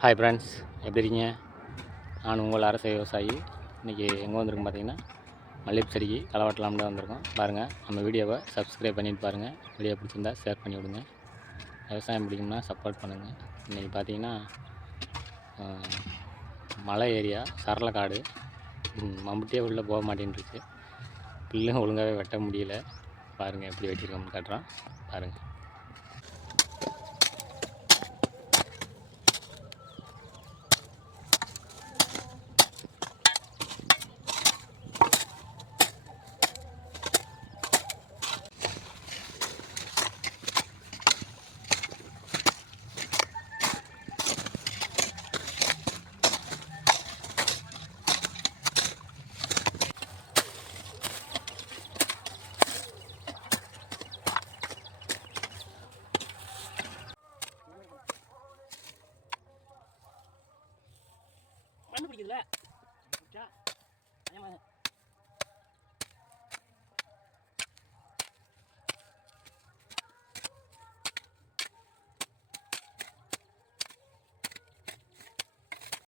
Hi friends, எப்படி இருக்கீங்க? நான் உங்கள் அரசு விவசாயி. இன்றைக்கி எங்கே வந்திருக்கோம் பார்த்தீங்கன்னா, மல்லிகை செடிக்கு களை வெட்டலாம்னு தான் வந்திருக்கோம். பாருங்கள், நம்ம வீடியோவை சப்ஸ்கிரைப் பண்ணிட்டு பாருங்கள். வீடியோ பிடிச்சிருந்தா ஷேர் பண்ணி விடுங்க. விவசாயம் பிடிக்கும்னா சப்போர்ட் பண்ணுங்கள். இன்றைக்கி பார்த்தீங்கன்னா மலை ஏரியா, சரளக்காடு, மம்பட்டியே உள்ளே போக மாட்டேன்ருச்சு. புல்லும் ஒழுங்காகவே வெட்ட முடியல. பாருங்கள் எப்படி வெட்டியிருக்கோம்னு காட்டுறோம் பாருங்கள். மண்ணு பிடிக்குதுல